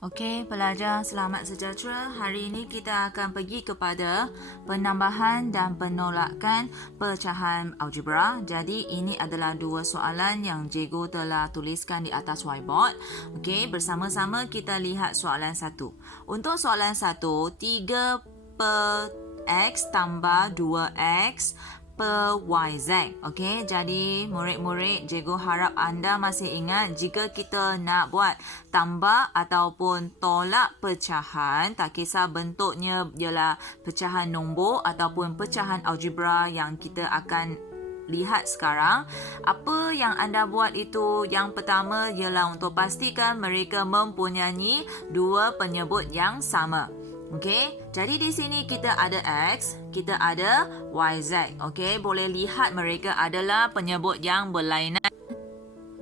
Okey, pelajar selamat sejahtera. Hari ini kita akan pergi kepada penambahan dan penolakan pecahan algebra. Jadi, ini adalah dua soalan yang cikgu telah tuliskan di atas whiteboard. Okey, bersama-sama kita lihat soalan satu. Untuk soalan satu, 3 per X tambah 2X per YZ. Okey, jadi murid-murid, cikgu harap anda masih ingat jika kita nak buat tambah ataupun tolak pecahan, tak kisah bentuknya ialah pecahan nombor ataupun pecahan algebra yang kita akan lihat sekarang. Apa yang anda buat itu, yang pertama ialah untuk pastikan mereka mempunyai dua penyebut yang sama. Okey, jadi di sini kita ada X, kita ada YZ. Okey, boleh lihat mereka adalah penyebut yang berlainan.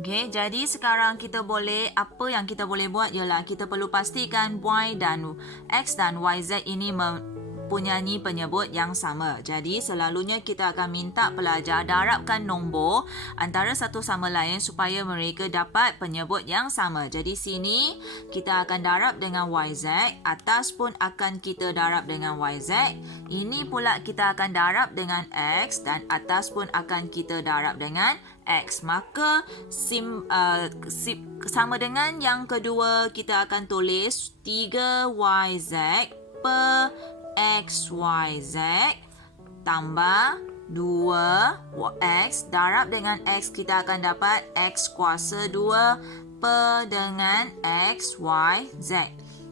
Okey, jadi sekarang apa yang kita boleh buat ialah kita perlu pastikan Y dan X dan YZ ini mempunyai penyebut yang sama. Jadi selalunya kita akan minta pelajar darabkan nombor antara satu sama lain supaya mereka dapat penyebut yang sama. Jadi sini kita akan darab dengan YZ, atas pun akan kita darab dengan YZ. Ini pula kita akan darab dengan X dan atas pun akan kita darab dengan X. Maka sama dengan yang kedua, kita akan tulis 3YZ per XYZ tambah 2X darab dengan X, kita akan dapat X kuasa 2 per dengan XYZ.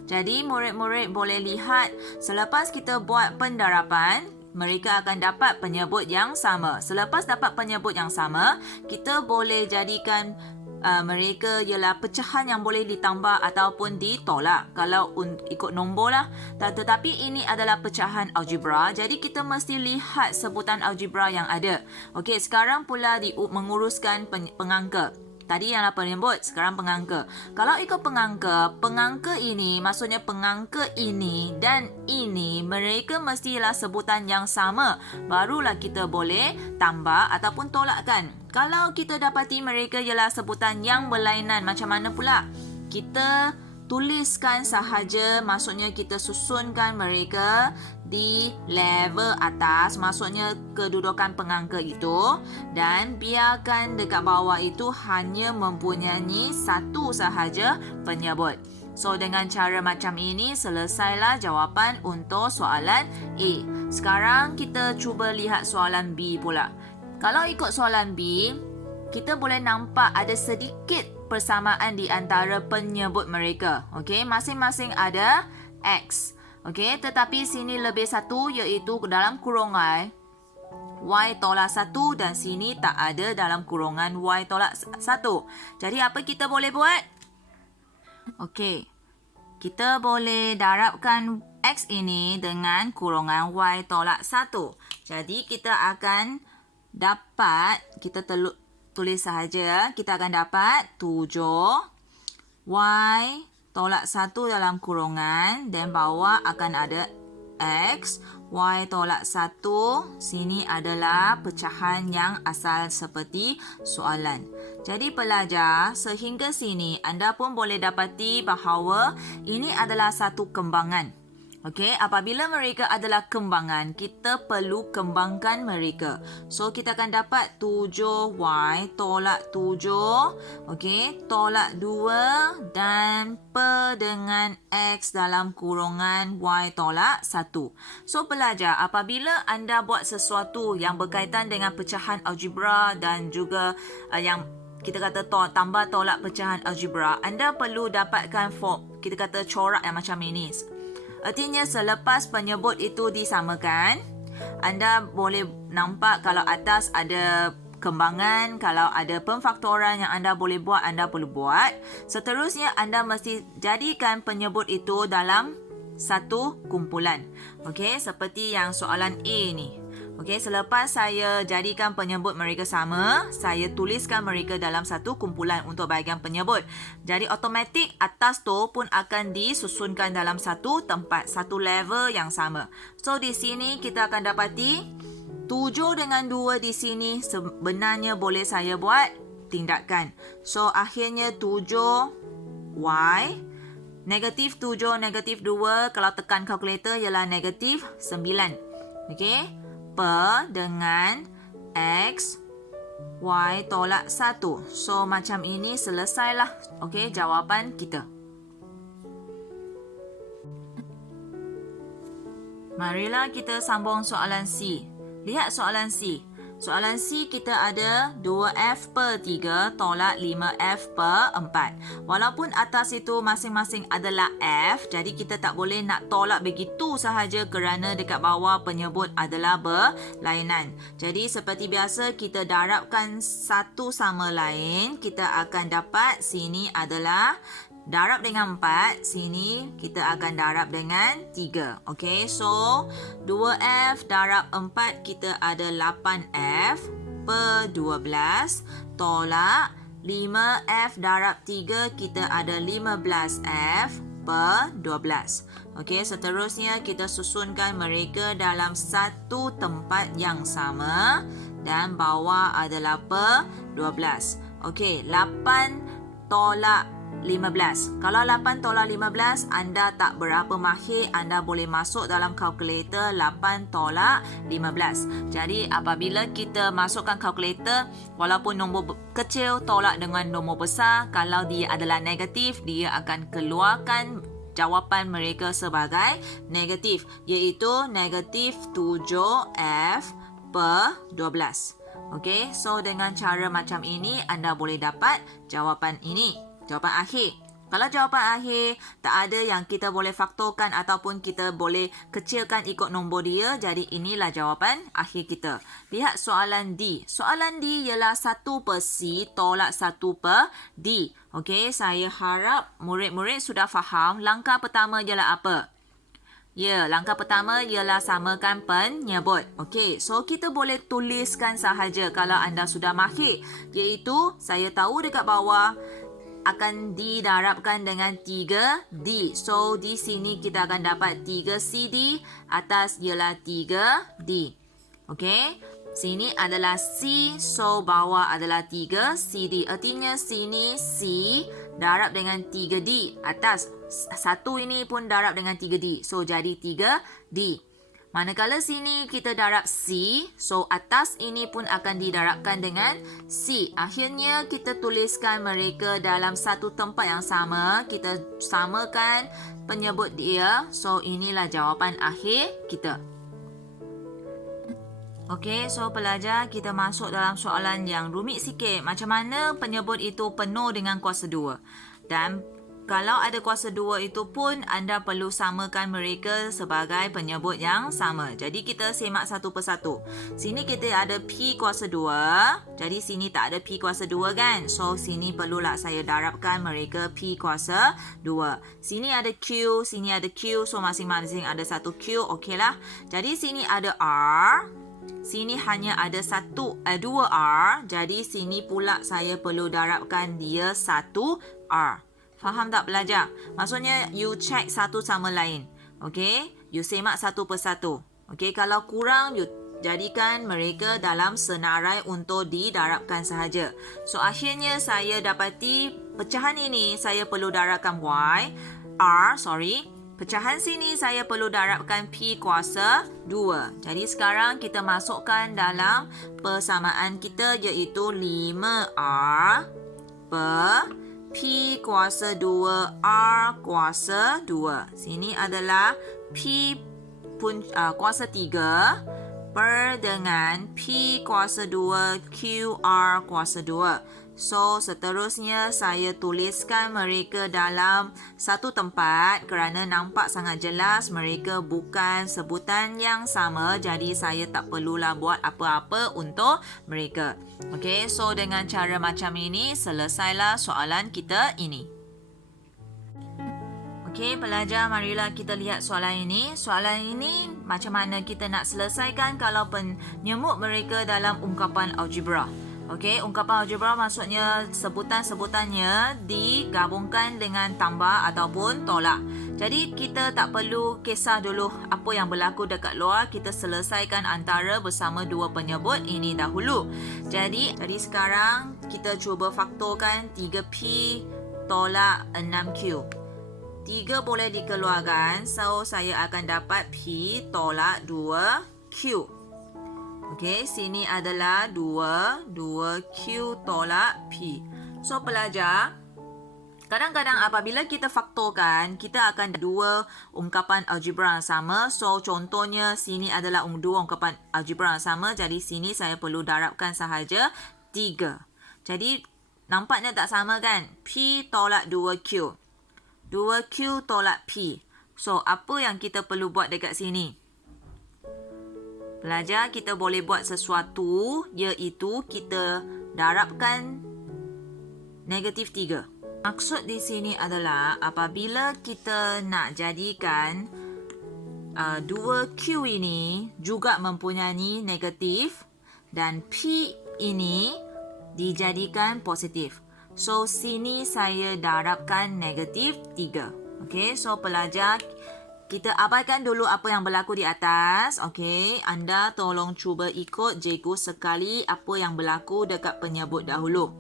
Jadi murid-murid boleh lihat selepas kita buat pendaraban, mereka akan dapat penyebut yang sama. Selepas dapat penyebut yang sama, kita boleh jadikan mereka ialah pecahan yang boleh ditambah ataupun ditolak. Kalau ikut nombor lah. Tetapi ini adalah pecahan algebra. Jadi kita mesti lihat sebutan algebra yang ada. Okey, sekarang pula menguruskan pengangka. Tadi yang penyebut, sekarang pengangka. Kalau ikut pengangka ini, maksudnya pengangka ini dan ini, mereka mestilah sebutan yang sama. Barulah kita boleh tambah ataupun tolakkan. Kalau kita dapati mereka ialah sebutan yang berlainan, macam mana pula? Kita tuliskan sahaja, maksudnya kita susunkan mereka di level atas, maksudnya kedudukan pengangka itu, dan biarkan dekat bawah itu hanya mempunyai satu sahaja penyebut. So, dengan cara macam ini, selesailah jawapan untuk soalan A. Sekarang kita cuba lihat soalan B pula. Kalau ikut soalan B, kita boleh nampak ada sedikit persamaan di antara penyebut mereka. Okey, masing-masing ada X. Okey, tetapi sini lebih satu, iaitu dalam kurungan Y tolak 1 dan sini tak ada dalam kurungan Y tolak 1. Jadi apa kita boleh buat? Okey, kita boleh darabkan X ini dengan kurungan Y tolak 1. Jadi kita akan dapat, kita tulis sahaja, kita akan dapat 7 Y tolak 1 dalam kurungan dan bawah akan ada X, Y tolak 1. Sini adalah pecahan yang asal seperti soalan. Jadi pelajar, sehingga sini anda pun boleh dapati bahawa ini adalah satu kembangan. Okey, apabila mereka adalah kembangan, kita perlu kembangkan mereka. So, kita akan dapat 7Y tolak 7, okey, tolak 2 dan per dengan X dalam kurungan Y tolak 1. So, pelajar, apabila anda buat sesuatu yang berkaitan dengan pecahan algebra dan juga yang kita kata tambah tolak pecahan algebra, anda perlu dapatkan form, kita kata corak yang macam ini. Artinya selepas penyebut itu disamakan, anda boleh nampak kalau atas ada kembangan, kalau ada pemfaktoran yang anda boleh buat, anda perlu buat. Seterusnya anda mesti jadikan penyebut itu dalam satu kumpulan. Okey, seperti yang soalan A ni. Okey, selepas saya jadikan penyebut mereka sama, saya tuliskan mereka dalam satu kumpulan untuk bahagian penyebut. Jadi automatik atas tu pun akan disusunkan dalam satu tempat, satu level yang sama. So di sini kita akan dapati 7 dengan 2 di sini sebenarnya boleh saya buat tindakan. So akhirnya 7Y Negatif 7, negatif 2, kalau tekan kalkulator ialah negatif 9. Okey. Per dengan X, Y tolak 1. So, macam ini selesailah. Okey, jawapan kita. Marilah kita sambung soalan C. Lihat soalan C. Soalan C kita ada 2F per 3 tolak 5F per 4. Walaupun atas itu masing-masing adalah F, jadi kita tak boleh nak tolak begitu sahaja kerana dekat bawah penyebut adalah berlainan. Jadi seperti biasa kita darabkan satu sama lain, kita akan dapat sini adalah darab dengan 4, sini kita akan darab dengan 3. Okey, so 2F darab 4 kita ada 8F per 12 tolak 5F darab 3 kita ada 15F per 12. Okey, seterusnya kita susunkan mereka dalam satu tempat yang sama dan bawah adalah per 12. Okey, 8 tolak 15. Kalau 8 tolak 15, anda tak berapa mahir, anda boleh masuk dalam kalkulator 8 tolak 15. Jadi apabila kita masukkan kalkulator, walaupun nombor kecil tolak dengan nombor besar, kalau dia adalah negatif, dia akan keluarkan jawapan mereka sebagai negatif, iaitu negatif 7F per 12. Okey, so dengan cara macam ini, anda boleh dapat jawapan ini. Jawapan akhir. Kalau jawapan akhir tak ada yang kita boleh faktorkan ataupun kita boleh kecilkan ikut nombor dia, jadi inilah jawapan akhir kita. Lihat soalan D. Soalan D ialah 1 per C tolak 1 per D. Okey, saya harap murid-murid sudah faham. Langkah pertama ialah apa? Ya, langkah pertama ialah samakan penyebut. Okey, so kita boleh tuliskan sahaja kalau anda sudah mahir. Iaitu, saya tahu dekat bawah akan didarabkan dengan 3D. So, di sini kita akan dapat 3CD. Atas ialah 3D. Okey. Sini adalah C. So, bawah adalah 3CD. Artinya, sini C darab dengan 3D. Atas, satu ini pun darab dengan 3D. So, jadi 3D. Manakala sini kita darab C, so atas ini pun akan didarabkan dengan C. Akhirnya kita tuliskan mereka dalam satu tempat yang sama. Kita samakan penyebut dia. So inilah jawapan akhir kita. Okey, so pelajar kita masuk dalam soalan yang rumit sikit. Macam mana penyebut itu penuh dengan kuasa 2? Dan kalau ada kuasa 2 itu pun anda perlu samakan mereka sebagai penyebut yang sama. Jadi kita semak satu persatu. Sini kita ada P kuasa 2. Jadi sini tak ada P kuasa 2 kan? So sini perlulah saya darabkan mereka P kuasa 2. Sini ada Q, sini ada Q. So masing-masing ada satu Q. Okeylah. Jadi sini ada R. Sini hanya ada 2R. Jadi sini pula saya perlu darabkan dia 1R. Faham tak pelajar? Maksudnya you check satu sama lain. Okey? You semak satu persatu. Okey, kalau kurang you jadikan mereka dalam senarai untuk didarabkan sahaja. So akhirnya saya dapati pecahan ini saya perlu darabkan Pecahan sini saya perlu darabkan P kuasa 2. Jadi sekarang kita masukkan dalam persamaan kita iaitu 5R per P kuasa 2, R kuasa 2. Sini adalah P pun kuasa 3 per dengan P kuasa 2, QR kuasa 2. So, seterusnya saya tuliskan mereka dalam satu tempat kerana nampak sangat jelas mereka bukan sebutan yang sama. Jadi, saya tak perlulah buat apa-apa untuk mereka. Okey, so dengan cara macam ini, selesailah soalan kita ini. Okey, pelajar, marilah kita lihat soalan ini. Soalan ini macam mana kita nak selesaikan kalau penyemut mereka dalam ungkapan algebra. Okey, ungkapan algebra maksudnya sebutan-sebutannya digabungkan dengan tambah ataupun tolak. Jadi kita tak perlu kisah dulu apa yang berlaku dekat luar, kita selesaikan antara bersama dua penyebut ini dahulu. Jadi sekarang kita cuba faktorkan 3P tolak 6Q. 3 boleh dikeluarkan. So, saya akan dapat P tolak 2Q. Okey, sini adalah 2Q tolak P. So, pelajar, kadang-kadang apabila kita faktorkan, kita akan dua ungkapan algebra yang sama. So, contohnya sini adalah dua ungkapan algebra yang sama. Jadi, sini saya perlu darabkan sahaja 3. Jadi, nampaknya tak sama kan? P tolak 2Q. 2Q tolak P. So, apa yang kita perlu buat dekat sini? Pelajar, kita boleh buat sesuatu, iaitu kita darabkan negatif 3. Maksud di sini adalah apabila kita nak jadikan 2Q ini juga mempunyai negatif dan P ini dijadikan positif. So, sini saya darabkan negatif 3. Okey, so pelajar, kita abaikan dulu apa yang berlaku di atas. Okey, anda tolong cuba ikut cikgu sekali apa yang berlaku dekat penyebut dahulu.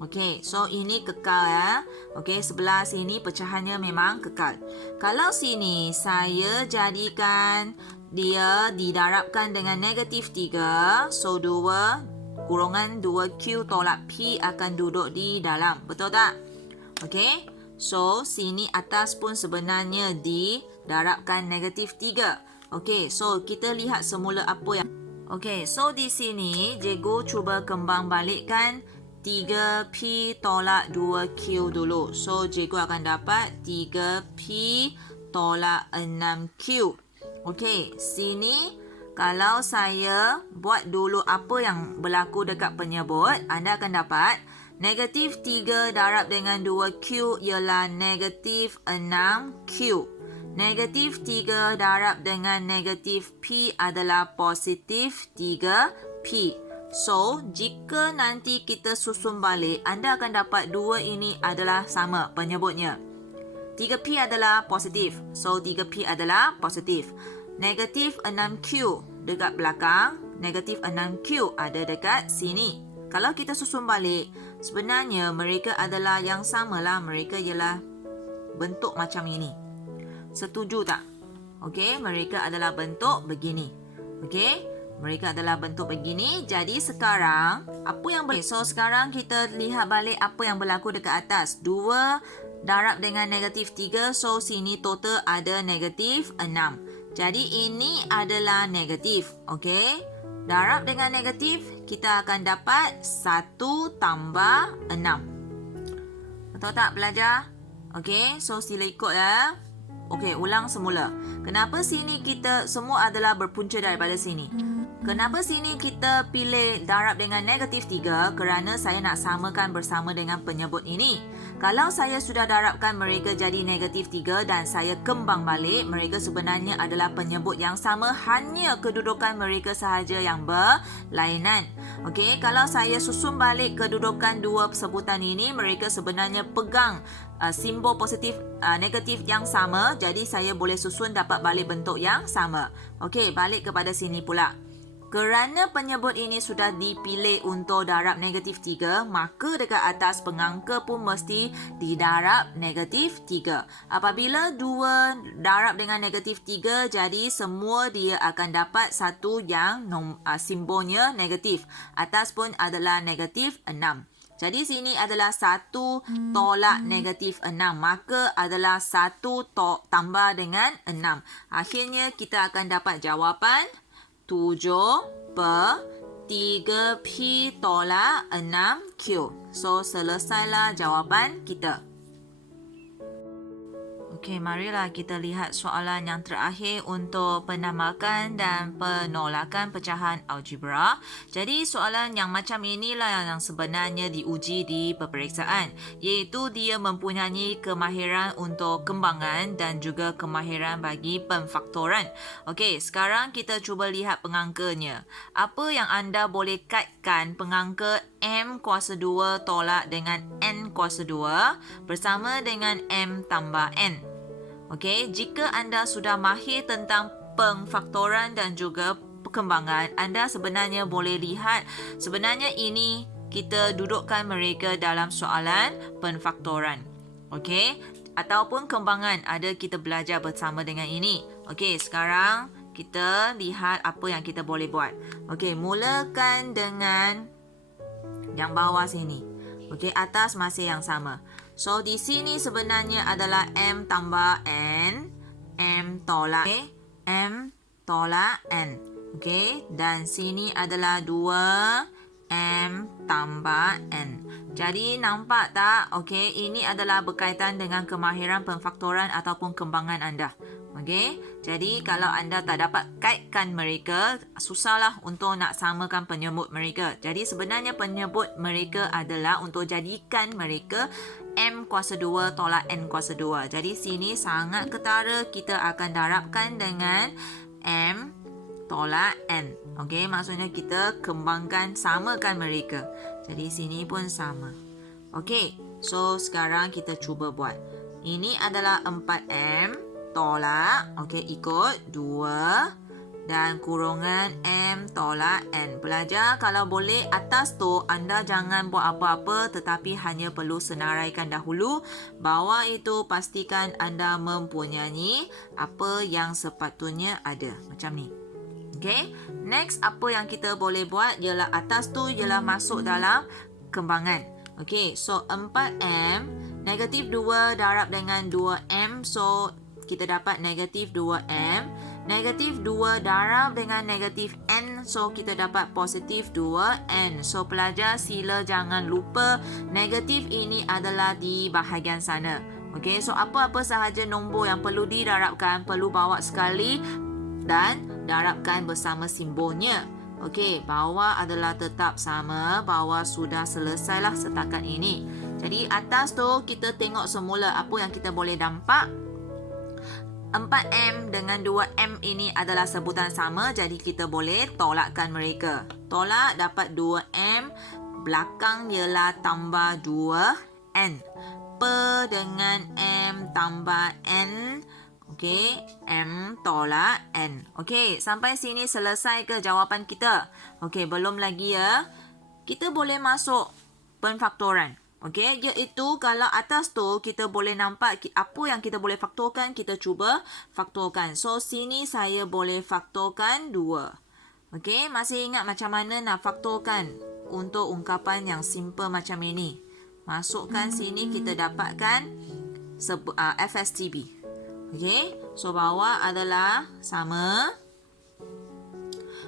Okey, so ini kekal ya. Okey, sebelah sini pecahannya memang kekal. Kalau sini saya jadikan dia didarabkan dengan negatif 3. So, 2 kurungan 2Q tolak P akan duduk di dalam. Betul tak? Okey, so sini atas pun sebenarnya didarabkan negatif 3. Okey, so kita lihat semula apa yang... Okey, so di sini cikgu cuba kembang balikkan 3P tolak 2Q dulu. So, cikgu akan dapat 3P tolak 6Q. Okey, sini kalau saya buat dulu apa yang berlaku dekat penyebut, anda akan dapat negatif 3 darab dengan 2Q ialah negatif 6Q. Negatif 3 darab dengan negatif P adalah positif 3P. So, jika nanti kita susun balik, anda akan dapat dua ini adalah sama penyebutnya. 3P adalah positif. So, 3P adalah positif. Negatif 6Q dekat belakang. Negatif 6Q ada dekat sini. Kalau kita susun balik, sebenarnya mereka adalah yang samalah. Mereka ialah bentuk macam ini. Setuju tak? Okey, mereka adalah bentuk begini. Okey? Mereka adalah bentuk begini. Jadi sekarang, apa yang boleh? So, sekarang kita lihat balik apa yang berlaku dekat atas. 2 darab dengan negatif 3. So, sini total ada negatif 6. Jadi, ini adalah negatif. Okey? Darab dengan negatif, kita akan dapat 1 tambah 6. Betul tak, pelajar? Okey, so sila ikut ya. Okey, ulang semula. Kenapa sini kita semua adalah berpunca daripada sini? Kenapa sini kita pilih darab dengan negatif 3? Kerana saya nak samakan bersama dengan penyebut ini. Kalau saya sudah darabkan mereka jadi negatif 3 dan saya kembang balik, mereka sebenarnya adalah penyebut yang sama, hanya kedudukan mereka sahaja yang berlainan. Okey, kalau saya susun balik kedudukan dua sebutan ini, mereka sebenarnya pegang simbol positif negatif yang sama. Jadi saya boleh susun dapat balik bentuk yang sama. Okey, balik kepada sini pula. Kerana penyebut ini sudah dipilih untuk darab negatif 3, maka dekat atas pengangka pun mesti didarab negatif 3. Apabila 2 darab dengan negatif 3, jadi semua dia akan dapat satu yang simbolnya negatif. Atas pun adalah negatif 6. Jadi sini adalah 1 tolak negatif 6. Maka adalah 1 tambah dengan 6. Akhirnya kita akan dapat jawapan 7 per 3P tolak 6Q. So, selesailah jawapan kita. Okey, marilah kita lihat soalan yang terakhir untuk penambahkan dan penolakan pecahan algebra. Jadi, soalan yang macam inilah yang sebenarnya diuji di peperiksaan, iaitu dia mempunyai kemahiran untuk kembangan dan juga kemahiran bagi pemfaktoran. Okey, sekarang kita cuba lihat pengangkanya. Apa yang anda boleh kaitkan pengangka M kuasa 2 tolak dengan N kuasa 2 bersama dengan M tambah N? Okey, jika anda sudah mahir tentang pemfaktoran dan juga perkembangan, anda sebenarnya boleh lihat sebenarnya ini kita dudukkan mereka dalam soalan pemfaktoran. Okey, ataupun kembangan ada kita belajar bersama dengan ini. Okey, sekarang kita lihat apa yang kita boleh buat. Okey, mulakan dengan yang bawah sini. Okey, atas masih yang sama. So, di sini sebenarnya adalah M tambah N. M tolak M tolak N. Okey, dan sini adalah 2 M tambah N. Jadi nampak tak? Okey, ini adalah berkaitan dengan kemahiran pemfaktoran ataupun kembangan anda. Okey, jadi kalau anda tak dapat kaitkan mereka, susahlah untuk nak samakan penyebut mereka. Jadi sebenarnya penyebut mereka adalah untuk jadikan mereka M kuasa 2 tolak N kuasa 2. Jadi sini sangat ketara, kita akan darabkan dengan M tolak N. Okey, maksudnya kita kembangkan, samakan mereka. Jadi sini pun sama. Okey, so sekarang kita cuba buat. Ini adalah 4M tolak, okey, ikut 2 dan kurungan M tolak N. Pelajar, kalau boleh atas tu anda jangan buat apa-apa, tetapi hanya perlu senaraikan dahulu. Bawah itu pastikan anda mempunyai apa yang sepatutnya ada. Macam ni. Okay, next apa yang kita boleh buat ialah atas tu ialah masuk dalam kembangan. Okay, so 4M negatif 2 darab dengan 2M, so kita dapat negatif 2M. Negatif 2 darab dengan negatif N, so kita dapat positif 2N. So pelajar sila jangan lupa negatif ini adalah di bahagian sana. Okay, so apa-apa sahaja nombor yang perlu didarabkan, perlu bawa sekali dan darabkan bersama simbolnya. Okey, bawah adalah tetap sama. Bawah sudah selesailah setakat ini. Jadi atas tu kita tengok semula apa yang kita boleh dampak. 4M dengan 2M ini adalah sebutan sama. Jadi kita boleh tolakkan mereka. Tolak dapat 2M. Belakang ialah tambah 2N. Per dengan M tambah N. Okey, M tolak N. Okey, sampai sini selesai ke jawapan kita? Okey, belum lagi ya. Kita boleh masuk penfaktoran. Okey, iaitu kalau atas tu kita boleh nampak apa yang kita boleh faktorkan, kita cuba faktorkan. So, sini saya boleh faktorkan 2. Okey, masih ingat macam mana nak faktorkan untuk ungkapan yang simple macam ini? Masukkan sini kita dapatkan FSTB. Okey, so bawah adalah sama.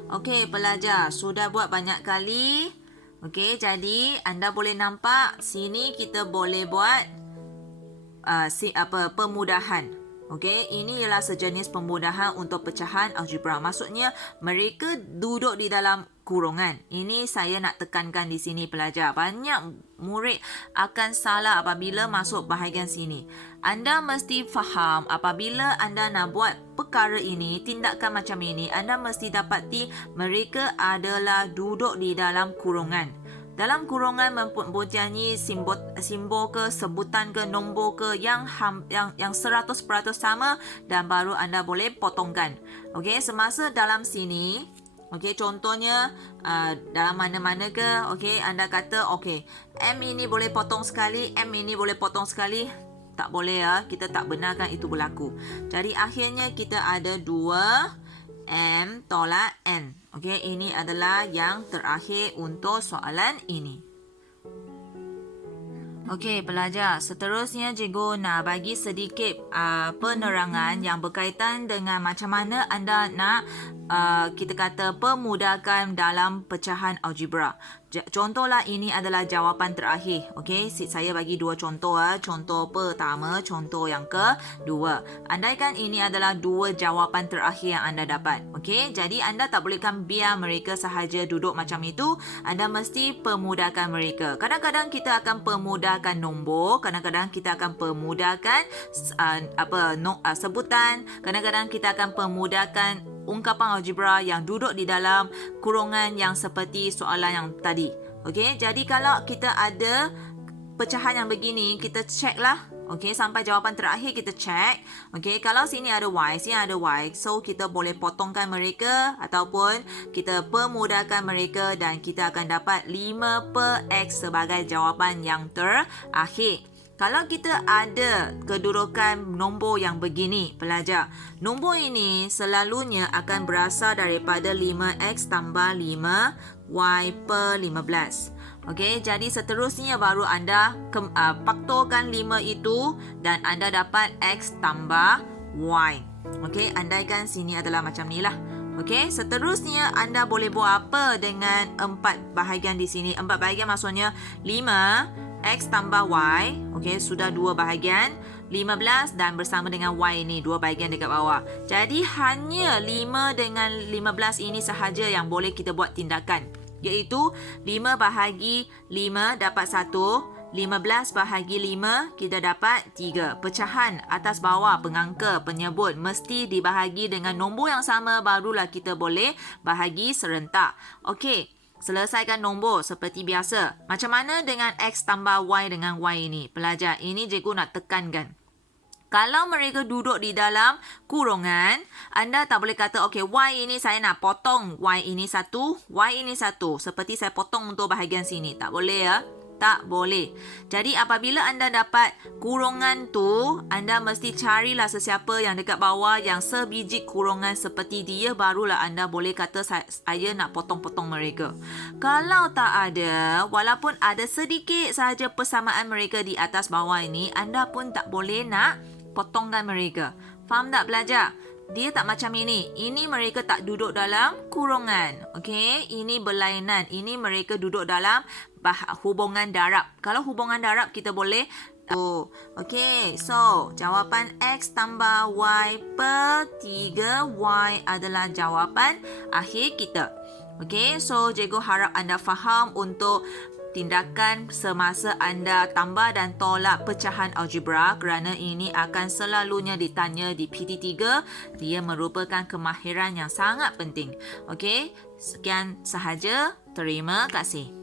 Okey, pelajar sudah buat banyak kali. Okey, jadi anda boleh nampak sini kita boleh buat pemudahan. Okey, ini ialah sejenis pemudahan untuk pecahan algebra. Maksudnya mereka duduk di dalam kurungan. Ini saya nak tekankan di sini pelajar. Banyak murid akan salah apabila masuk bahagian sini. Anda mesti faham apabila anda nak buat perkara ini, tindakan macam ini, anda mesti dapati mereka adalah duduk di dalam kurungan. Dalam kurungan mempunyai simbol ke, sebutan ke, nombor ke yang 100% sama dan baru anda boleh potongkan. Okey, semasa dalam sini, okey, contohnya dalam mana-mana ke, okey, anda kata okey, M ini boleh potong sekali, M ini boleh potong sekali. Tak boleh ya, kita tak benarkan itu berlaku. Jadi akhirnya kita ada 2M tolak N. Okey, ini adalah yang terakhir untuk soalan ini. Okey, pelajar, seterusnya cikgu nak bagi sedikit penerangan yang berkaitan dengan macam mana anda nak kita kata pemudahkan dalam pecahan algebra. Contohlah ini adalah jawapan terakhir. Okey, saya bagi dua contoh. Contoh pertama, contoh yang kedua. Andaikan ini adalah dua jawapan terakhir yang anda dapat. Okey, jadi anda tak bolehkan biar mereka sahaja duduk macam itu. Anda mesti pemudahkan mereka. Kadang-kadang kita akan pemudahkan nombor, kadang-kadang kita akan pemudahkan sebutan, kadang-kadang kita akan pemudahkan ungkapan algebra yang duduk di dalam kurungan yang seperti soalan yang tadi. Okey, jadi kalau kita ada pecahan yang begini, kita check lah. Okey, sampai jawapan terakhir kita check. Okey, kalau sini ada Y, sini ada Y, so kita boleh potongkan mereka ataupun kita pemudahkan mereka dan kita akan dapat 5/X sebagai jawapan yang terakhir. Kalau kita ada kedudukan nombor yang begini, pelajar, nombor ini selalunya akan berasal daripada 5x tambah 5y per 15. Okey, jadi seterusnya baru anda faktorkan 5 itu dan anda dapat x tambah y. Okey, andaikan sini adalah macam ni lah. Okey, seterusnya anda boleh buat apa dengan 4 bahagian di sini? 4 bahagian maksudnya 5 x tambah y. Okey, sudah 2 bahagian. 15 dan bersama dengan y ini 2 bahagian dekat bawah. Jadi hanya 5 dengan 15 ini sahaja yang boleh kita buat tindakan. Iaitu 5 bahagi 5 dapat 1. 15 bahagi 5 kita dapat 3. Pecahan atas bawah pengangka penyebut mesti dibahagi dengan nombor yang sama, barulah kita boleh bahagi serentak. Okey. Selesaikan nombor seperti biasa. Macam mana dengan x tambah y dengan y ini? Pelajar, ini cikgu nak tekankan. Kalau mereka duduk di dalam kurungan, anda tak boleh kata, okey, y ini saya nak potong y ini satu, y ini satu. Seperti saya potong untuk bahagian sini. Tak boleh ya. Tak boleh. Jadi apabila anda dapat kurungan tu, anda mesti carilah sesiapa yang dekat bawah yang sebiji kurungan seperti dia, barulah anda boleh kata saya nak potong-potong mereka. Kalau tak ada, walaupun ada sedikit sahaja persamaan mereka di atas bawah ini, anda pun tak boleh nak potongkan mereka. Faham tak pelajar? Dia tak macam ini. Ini mereka tak duduk dalam kurungan. Okey, ini berlainan. Ini mereka duduk dalam hubungan darab. Kalau hubungan darab kita boleh okey, so jawapan x tambah y per 3y adalah jawapan akhir kita. Okey, so cikgu harap anda faham untuk tindakan semasa anda tambah dan tolak pecahan algebra, kerana ini akan selalunya ditanya di PT3. Dia merupakan kemahiran yang sangat penting. Okey, sekian sahaja. Terima kasih.